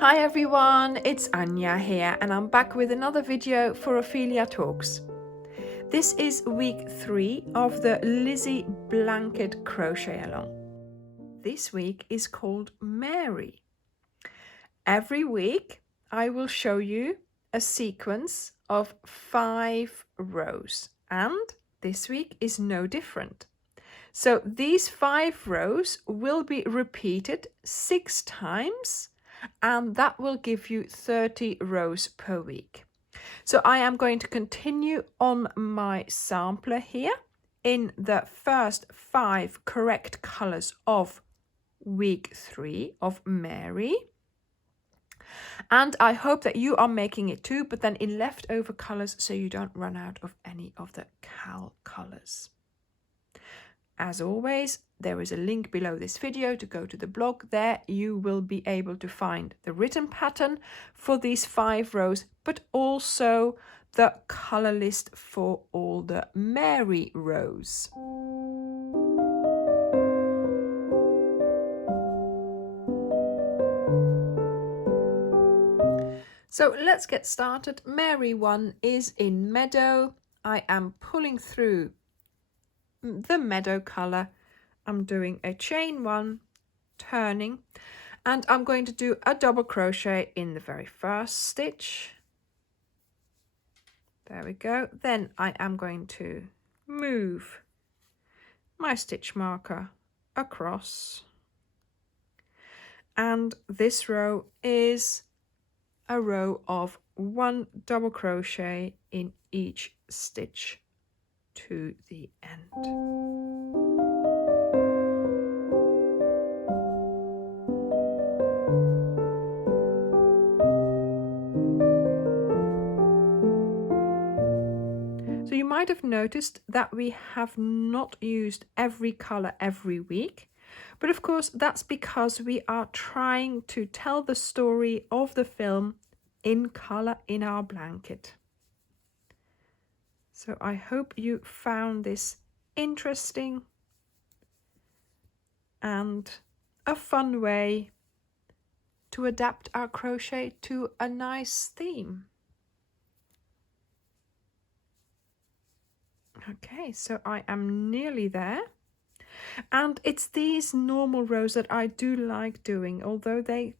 Hi everyone, it's Anja here and I'm back with another video for Ophelia Talks. This is week 3 of the Lizzie blanket crochet-a-long. This week is called Mary. Every week I will show you a sequence of 5 rows and this week is no different. So these 5 rows will be repeated 6 times and that will give you 30 rows per week. So I am going to continue on my sampler here in the first 5 correct colors of week 3 of Mary. And I hope that you are making it too, but then in leftover colors so you don't run out of any of the Cal colors. As always, there is a link below this video to go to the blog. There you will be able to find the written pattern for these 5 rows, but also the color list for all the Mary rows. So let's get started. Mary 1 is in Meadow. I am pulling through the Meadow color. I'm doing a chain 1, turning, and I'm going to do a double crochet in the very first stitch. There we go. Then I am going to move my stitch marker across, and this row is a row of 1 double crochet in each stitch to the end. So you might have noticed that we have not used every color every week, but of course that's because we are trying to tell the story of the film in color in our blanket. So I hope you found this interesting and a fun way to adapt our crochet to a nice theme. Okay, so I am nearly there. And it's these normal rows that I do like doing, although they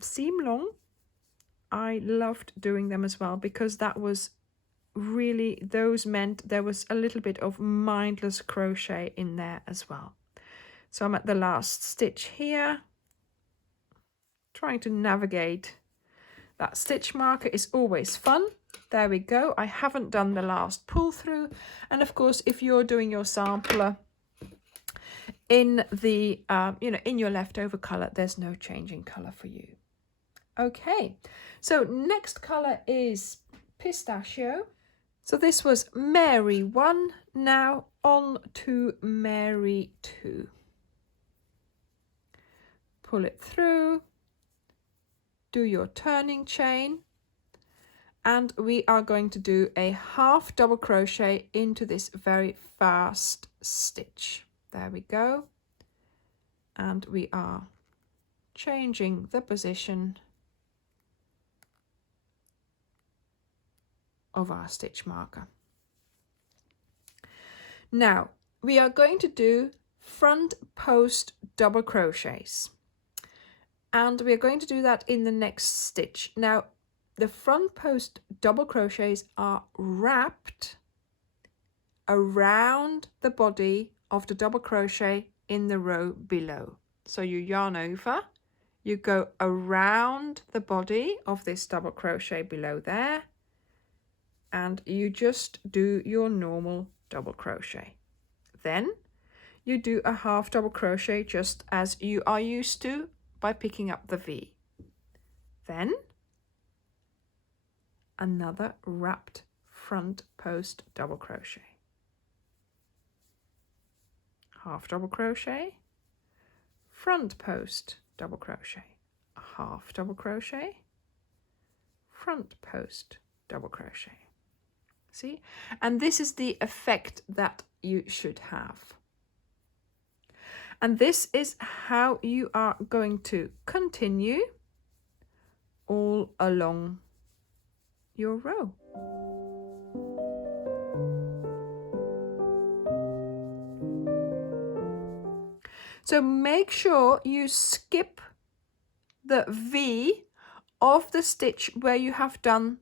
seem long. I loved doing them as well because that was really, those meant there was a little bit of mindless crochet in there as well. So I'm at the last stitch here, trying to navigate. That stitch marker is always fun. There we go. I haven't done the last pull through. And of course, if you're doing your sampler in the, in your leftover color, there's no change in color for you. Okay, so next color is Pistachio. So this was Mary 1, now on to Mary 2. Pull it through, do your turning chain, and we are going to do a half double crochet into this very first stitch. There we go. And we are changing the position of our stitch marker. Now we are going to do front post double crochets, and we are going to do that in the next stitch. Now the front post double crochets are wrapped around the body of the double crochet in the row below. So you yarn over, you go around the body of this double crochet below there, and you just do your normal double crochet. Then you do a half double crochet just as you are used to by picking up the V. Then another wrapped front post double crochet. Half double crochet, front post double crochet, half double crochet, front post double crochet. See? And this is the effect that you should have. And this is how you are going to continue all along your row. So make sure you skip the V of the stitch where you have done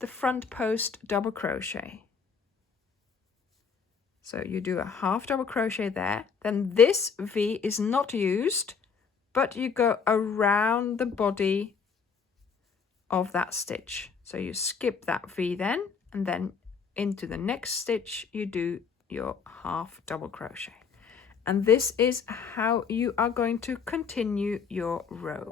the front post double crochet. So you do a half double crochet there, then this V is not used, but you go around the body of that stitch. So you skip that V then, and then into the next stitch you do your half double crochet. And this is how you are going to continue your row.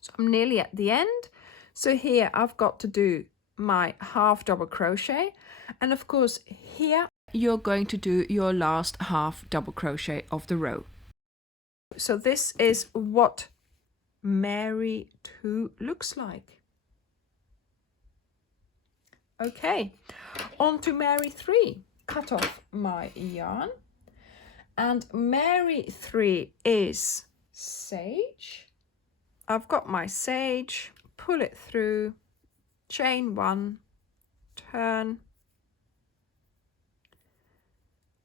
So I'm nearly at the end. So here I've got to do my half double crochet, and of course here you're going to do your last half double crochet of the row. So this is what Mary 2 looks like. Okay, on to Mary 3. Cut off my yarn, and Mary 3 is sage. I've got my sage, pull it through, chain 1, turn,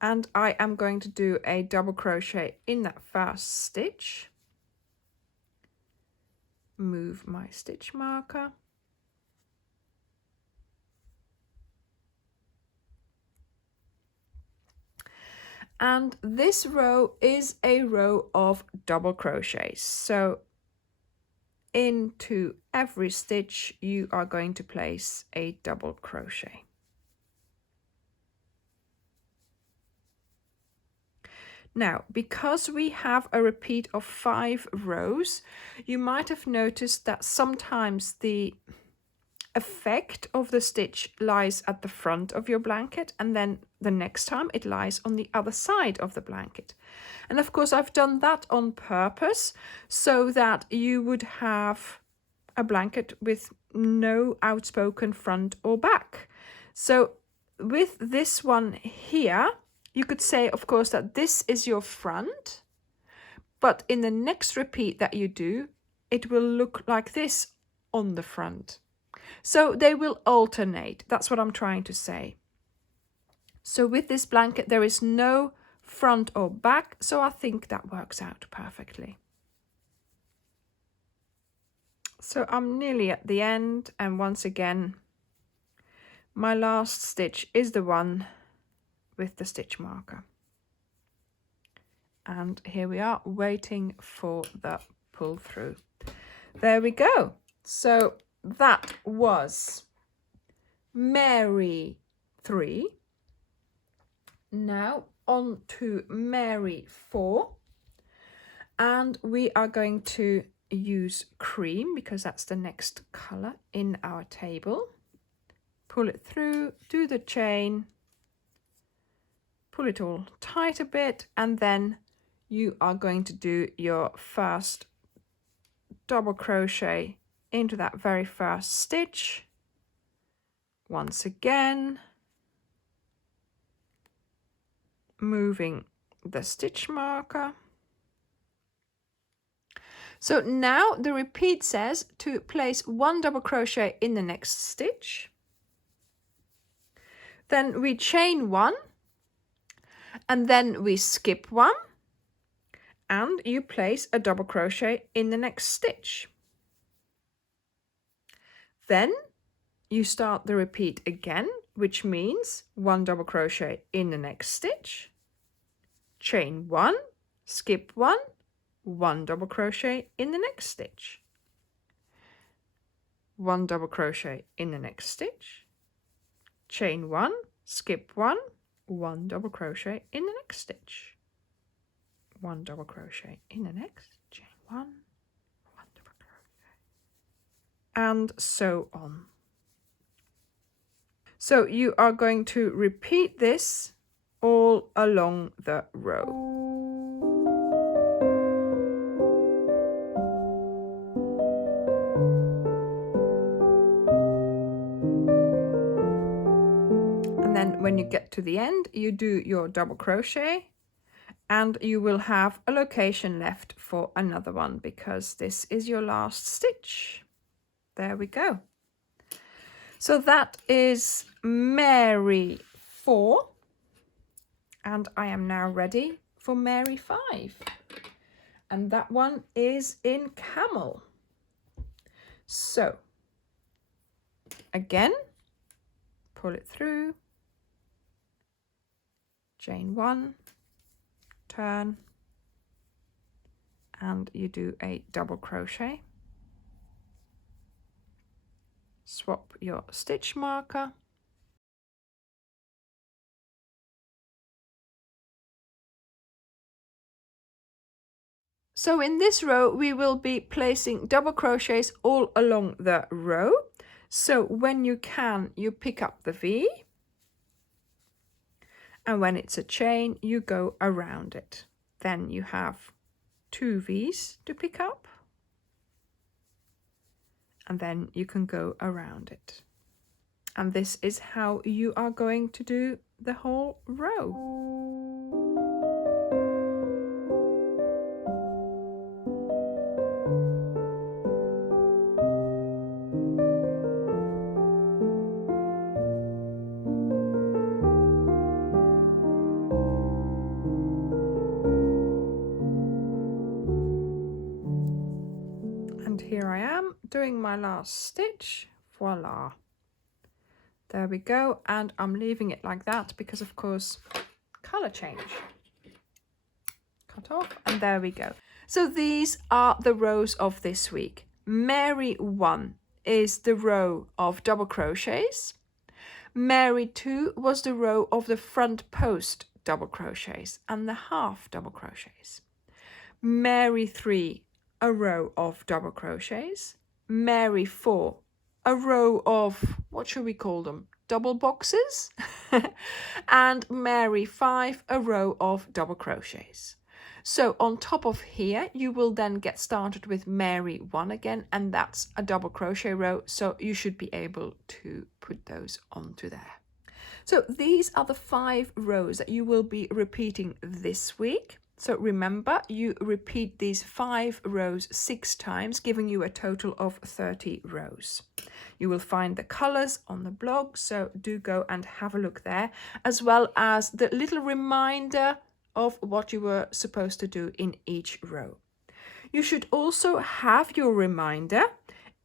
and I am going to do a double crochet in that first stitch. Move my stitch marker. And this row is a row of double crochets. So into every stitch you are going to place a double crochet. Now, because we have a repeat of 5 rows, you might have noticed that sometimes the effect of the stitch lies at the front of your blanket, and then the next time it lies on the other side of the blanket. And of course I've done that on purpose so that you would have a blanket with no outspoken front or back. So with this one here, you could say, of course, that this is your front, but in the next repeat that you do, it will look like this on the front. So they will alternate. That's what I'm trying to say. So with this blanket, there is no front or back, so I think that works out perfectly. So I'm nearly at the end, and once again, my last stitch is the one with the stitch marker. And here we are, waiting for the pull through. There we go. So that was Mary 3. Now on to Mary 4. And we are going to use cream because that's the next color in our table. Pull it through, do the chain, pull it all tight a bit, and then you are going to do your first double crochet into that very first stitch. Once again, moving the stitch marker. So now the repeat says to place 1 double crochet in the next stitch. Then we chain 1, and then we skip 1, and you place a double crochet in the next stitch. Then you start the repeat again, which means 1 double crochet in the next stitch, chain 1, skip 1, 1 double crochet in the next stitch, 1 double crochet in the next stitch, chain 1, skip 1, 1 double crochet in the next stitch, 1 double crochet in the next, chain 1, and so on. So you are going to repeat this all along the row. And then when you get to the end, you do your double crochet, and you will have a location left for another one because this is your last stitch. There we go. So that is Mary 4, and I am now ready for Mary 5, and that one is in Camel. So again, pull it through, chain 1, turn, and you do a double crochet. Swap your stitch marker, so in this row we will be placing double crochets all along the row. So when you can, you pick up the V, and when it's a chain you go around it. Then you have 2 V's to pick up, and then you can go around it. And this is how you are going to do the whole row. And here I am doing my last stitch. Voila. There we go, and I'm leaving it like that because of course color change. Cut off, and there we go. So these are the rows of this week. Mary 1 is the row of double crochets. Mary 2 was the row of the front post double crochets and the half double crochets. Mary 3, a row of double crochets. Mary 4, a row of, what should we call them, double boxes. And Mary 5, a row of double crochets. So on top of here you will then get started with Mary 1 again, and that's a double crochet row, so you should be able to put those onto there. So these are the 5 rows that you will be repeating this week. So remember, you repeat these 5 rows 6 times, giving you a total of 30 rows. You will find the colors on the blog, so do go and have a look there, as well as the little reminder of what you were supposed to do in each row. You should also have your reminder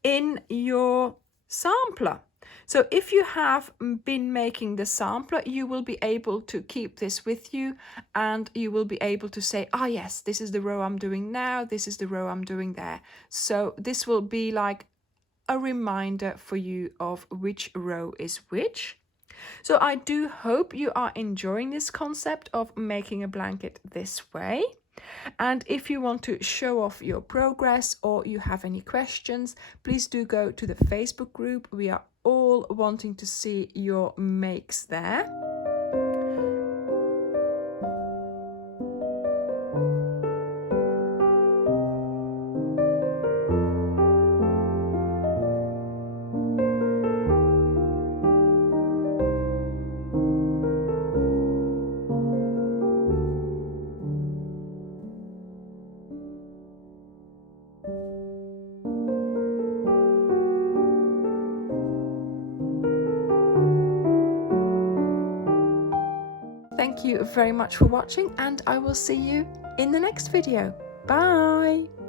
in your sampler. So if you have been making the sampler, you will be able to keep this with you, and you will be able to say, ah, yes, this is the row I'm doing now, this is the row I'm doing there. So this will be like a reminder for you of which row is which. So I do hope you are enjoying this concept of making a blanket this way. And if you want to show off your progress or you have any questions, please do go to the Facebook group. We are all wanting to see your makes there. Thank you very much for watching, and I will see you in the next video. Bye!